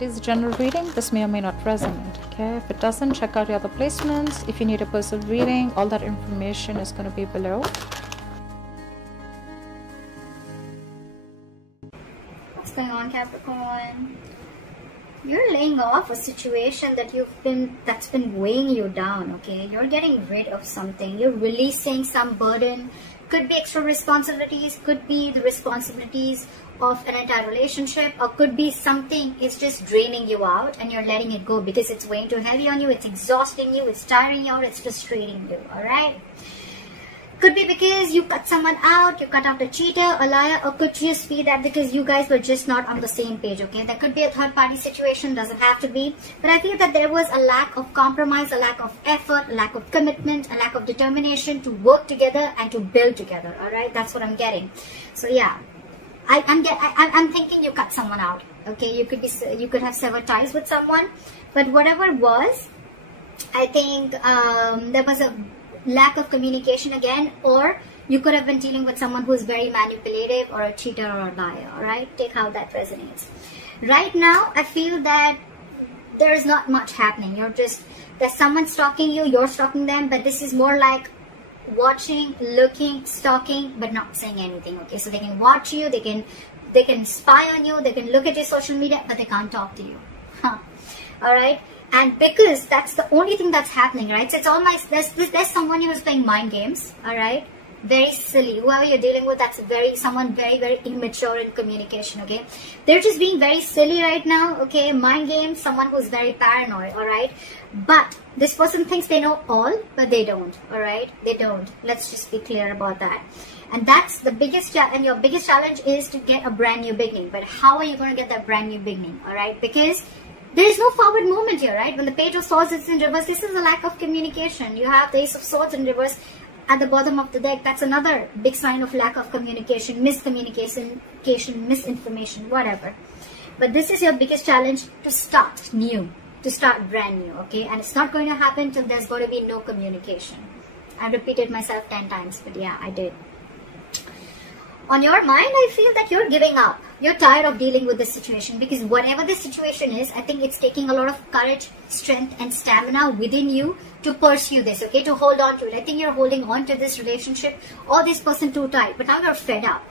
It is a general reading. This may or may not resonate. Okay, if it doesn't, check out your other placements. If you need a personal reading, all that information is going to be below. What's going on, Capricorn? You're laying off a situation that that's been weighing you down. Okay, you're getting rid of something. You're releasing some burden. Could be extra responsibilities, could be the responsibilities of an entire relationship, or could be something is just draining you out and you're letting it go because it's weighing too heavy on you, it's exhausting you, it's tiring you out, it's frustrating you. All right, could be because you cut someone out, you cut out a cheater, a liar, or could just be that because you guys were just not on the same page. Okay, that could be a third party situation, doesn't have to be, but I feel that there was a lack of compromise, a lack of effort, a lack of commitment, a lack of determination to work together and to build together. All right, that's what I'm getting. So yeah, I'm thinking you cut someone out. Okay, you could have severed ties with someone, but whatever it was, I think there was a lack of communication again, or you could have been dealing with someone who's very manipulative or a cheater or a liar. All right, take how that resonates. Right now, I feel that there is not much happening. There's someone stalking you, you're stalking them, but this is more like watching, looking, stalking, but not saying anything. Okay, so they can watch you, they can spy on you, they can look at your social media, but they can't talk to you. All right, and because that's the only thing that's happening, right? So it's all there's someone who is playing mind games. All right, very silly. Whoever you're dealing with, that's someone very, very immature in communication. Okay, they're just being very silly right now. Okay, mind games, someone who's very paranoid. All right, but this person thinks they know all, but they don't. All right, they don't. Let's just be clear about that. And that's the biggest and your biggest challenge is to get a brand new beginning. But how are you going to get that brand new beginning? All right, because there is no forward movement here, right? When the Page of Swords is in reverse, this is a lack of communication. You have the Ace of Swords in reverse at the bottom of the deck. That's another big sign of lack of communication, miscommunication, misinformation, whatever. But this is your biggest challenge, to start new, to start brand new, okay? And it's not going to happen till there's going to be no communication. I repeated myself 10 times, but yeah, I did. On your mind, I feel that you're giving up. You're tired of dealing with this situation, because whatever the situation is, I think it's taking a lot of courage, strength, and stamina within you to pursue this, okay, to hold on to it. I think you're holding on to this relationship or this person too tight, but now you're fed up.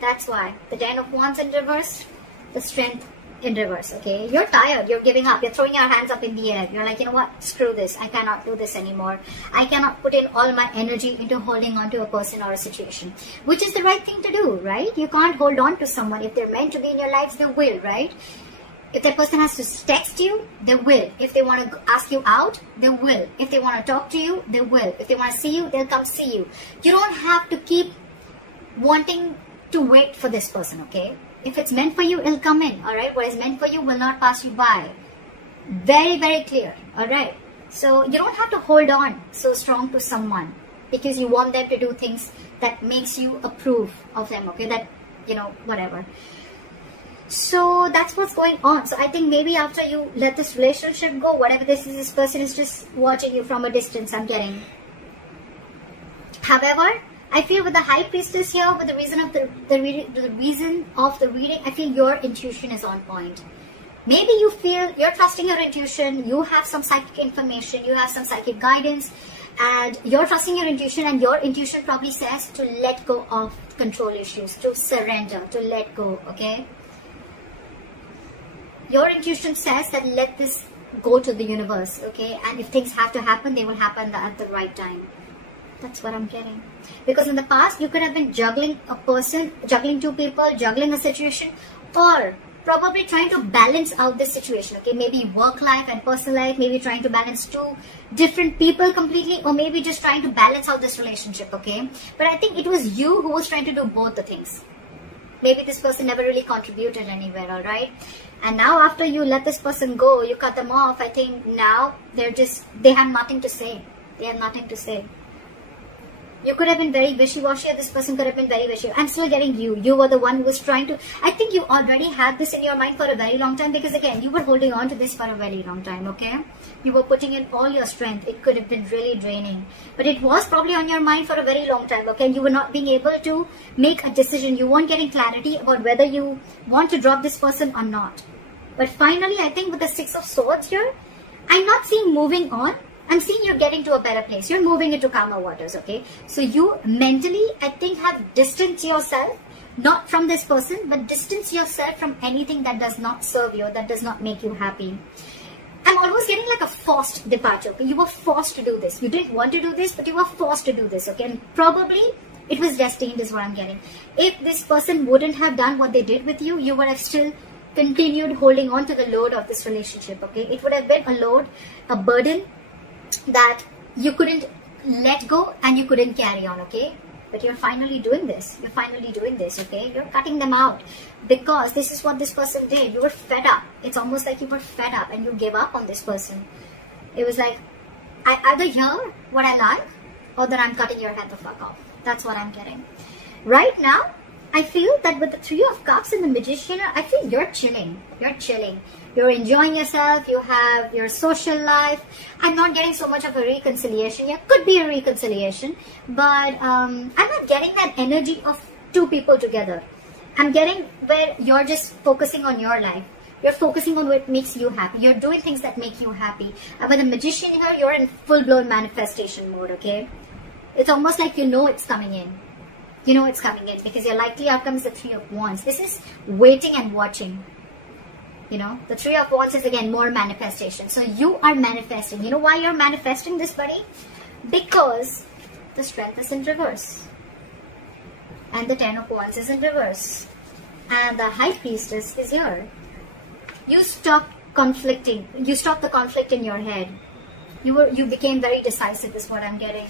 That's why. The Ten of Wands in reverse, the Strength in reverse, okay? You're tired, you're giving up, you're throwing your hands up in the air. You're like, you know what, screw this, I cannot do this anymore. I cannot put in all my energy into holding on to a person or a situation, which is the right thing to do, right? You can't hold on to someone. If they're meant to be in your lives, they will, right? If that person has to text you, they will. If they want to ask you out, they will. If they want to talk to you, they will. If they want to see you, they'll come see you. You don't have to keep wanting to wait for this person, okay? If it's meant for you, it'll come in, all right? What is meant for you will not pass you by. Very, very clear, all right? So you don't have to hold on so strong to someone because you want them to do things that makes you approve of them, okay? That, you know, whatever. So that's what's going on. So I think maybe after you let this relationship go, whatever this is, this person is just watching you from a distance, I'm getting. However, I feel with the High Priestess here, with the reason of the reason of the reading, I feel your intuition is on point. Maybe you feel you're trusting your intuition, you have some psychic information, you have some psychic guidance, and you're trusting your intuition, and your intuition probably says to let go of control issues, to surrender, to let go, okay? Your intuition says that let this go to the universe, okay? And if things have to happen, they will happen at the right time. That's what I'm getting. Because in the past, you could have been juggling a person, juggling two people, juggling a situation, or probably trying to balance out this situation, okay? Maybe work life and personal life, maybe trying to balance two different people completely, or maybe just trying to balance out this relationship, okay? But I think it was you who was trying to do both the things. Maybe this person never really contributed anywhere, all right? And now after you let this person go, you cut them off, I think now they have nothing to say. They have nothing to say. You could have been very wishy-washy, or this person could have been very wishy. I'm still getting you. You were the one who was trying to... I think you already had this in your mind for a very long time, because again, you were holding on to this for a very long time, okay? You were putting in all your strength. It could have been really draining. But it was probably on your mind for a very long time, okay? And you were not being able to make a decision. You weren't getting clarity about whether you want to drop this person or not. But finally, I think with the Six of Swords here, I'm not seeing moving on. I'm seeing you're getting to a better place. You're moving into calmer waters, okay? So you mentally, I think, have distanced yourself, not from this person, but distance yourself from anything that does not serve you, that does not make you happy. I'm almost getting like a forced departure, okay? You were forced to do this. You didn't want to do this, but you were forced to do this, okay? And probably it was destined is what I'm getting. If this person wouldn't have done what they did with you, you would have still continued holding on to the load of this relationship, okay? It would have been a load, a burden that you couldn't let go and you couldn't carry on, okay? But you're finally doing this. You're finally doing this, okay? You're cutting them out because this is what this person did. You were fed up. It's almost like you were fed up and you gave up on this person. It was like, I either hear what I like or that I'm cutting your head the fuck off. That's what I'm getting. Right now, I feel that with the Three of Cups and the Magician, I feel you're chilling. You're chilling. You're enjoying yourself. You have your social life. I'm not getting so much of a reconciliation. Yeah, could be a reconciliation. But I'm not getting that energy of two people together. I'm getting where you're just focusing on your life. You're focusing on what makes you happy. You're doing things that make you happy. And with the Magician here, you're in full-blown manifestation mode, okay? It's almost like you know it's coming in. You know it's coming in because your likely outcome is the Three of Wands. This is waiting and watching. You know, the Three of Wands is again more manifestation. So you are manifesting. You know why you're manifesting this, buddy? Because the Strength is in reverse. And the Ten of Wands is in reverse. And the High Priestess is here. You stopped conflicting. You stopped the conflict in your head. You became very decisive is what I'm getting.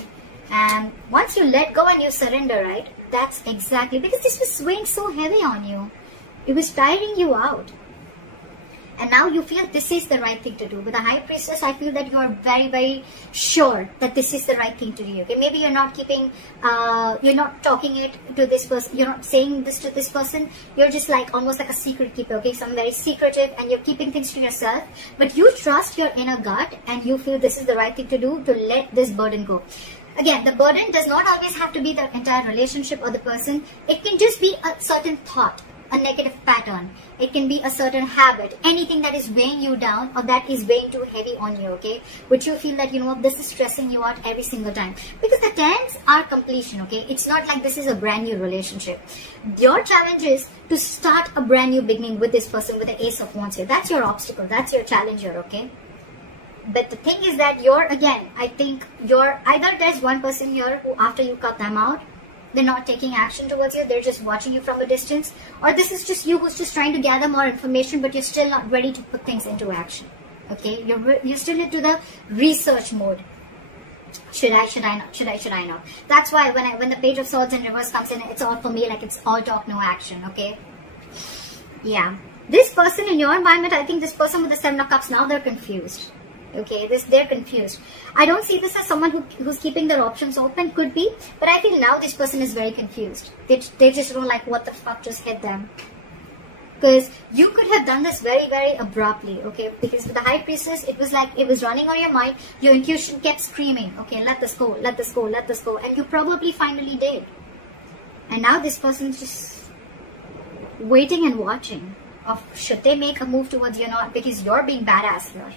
And once you let go and you surrender, right? That's exactly, because this was weighing so heavy on you. It was tiring you out. And now you feel this is the right thing to do. With the High Priestess, I feel that you are very, very sure that this is the right thing to do. Okay, maybe you're not keeping, you're not talking it to this person. You're not saying this to this person. You're just like almost like a secret keeper. Okay, so I'm very secretive and you're keeping things to yourself. But you trust your inner gut and you feel this is the right thing to do to let this burden go. Again, the burden does not always have to be the entire relationship or the person. It can just be a certain thought, a negative pattern. It can be a certain habit, anything that is weighing you down or that is weighing too heavy on you, okay? Which you feel that, you know, this is stressing you out every single time. Because the tens are completion, okay? It's not like this is a brand new relationship. Your challenge is to start a brand new beginning with this person with the Ace of Wands here. That's your obstacle. That's your challenge here, okay? But the thing is that you're, again, I think you're, either there's one person here who after you cut them out, they're not taking action towards you, they're just watching you from a distance, or this is just you who's just trying to gather more information, but you're still not ready to put things into action, okay? You're still into the research mode. Should I not? That's why when the Page of Swords in reverse comes in, it's all for me like it's all talk, no action, okay? Yeah. This person in your environment, I think this person with the Seven of Cups, now they're confused. Okay, they're confused. I don't see this as someone who's keeping their options open, could be, but I feel now this person is very confused. They just don't like what the fuck just hit them. Because you could have done this very, very abruptly, okay? Because with the High Priestess, it was like, it was running on your mind. Your intuition kept screaming, okay, let this go, let this go, let this go. And you probably finally did. And now this person's just waiting and watching of should they make a move towards you or not, because you're being badass here.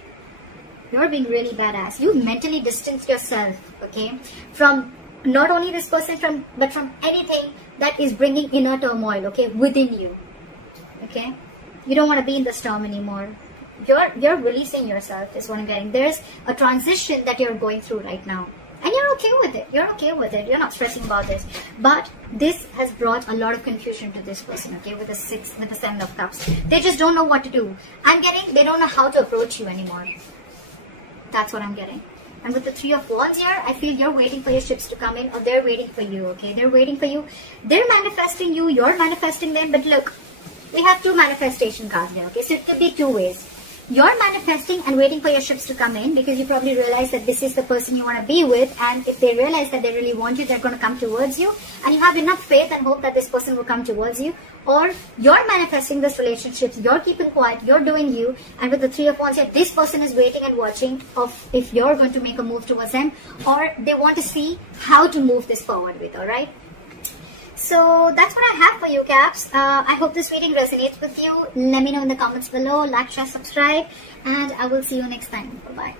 You're being really badass. You mentally distance yourself, okay, from not only this person, but from anything that is bringing inner turmoil, okay, within you, okay. You don't want to be in the storm anymore. You're releasing yourself is what I'm getting. There's a transition that you're going through right now, and you're okay with it. You're okay with it. You're not stressing about this. But this has brought a lot of confusion to this person, okay, with the Seven of Cups. They just don't know what to do. I'm getting they don't know how to approach you anymore. That's what I'm getting. And with the Three of Wands here, I feel you're waiting for your ships to come in, or they're waiting for you, okay? They're waiting for you. They're manifesting you, you're manifesting them. But look, we have two manifestation cards here, okay? So it could be two ways. You're manifesting and waiting for your ships to come in because you probably realize that this is the person you want to be with. And if they realize that they really want you, they're going to come towards you. And you have enough faith and hope that this person will come towards you. Or you're manifesting this relationship, you're keeping quiet, you're doing you. And with the Three of Wands here, this person is waiting and watching of if you're going to make a move towards them. Or they want to see how to move this forward with, alright? So that's what I have for you, Caps. I hope this reading resonates with you. Let me know in the comments below. Like, share, subscribe, and I will see you next time. Bye-bye.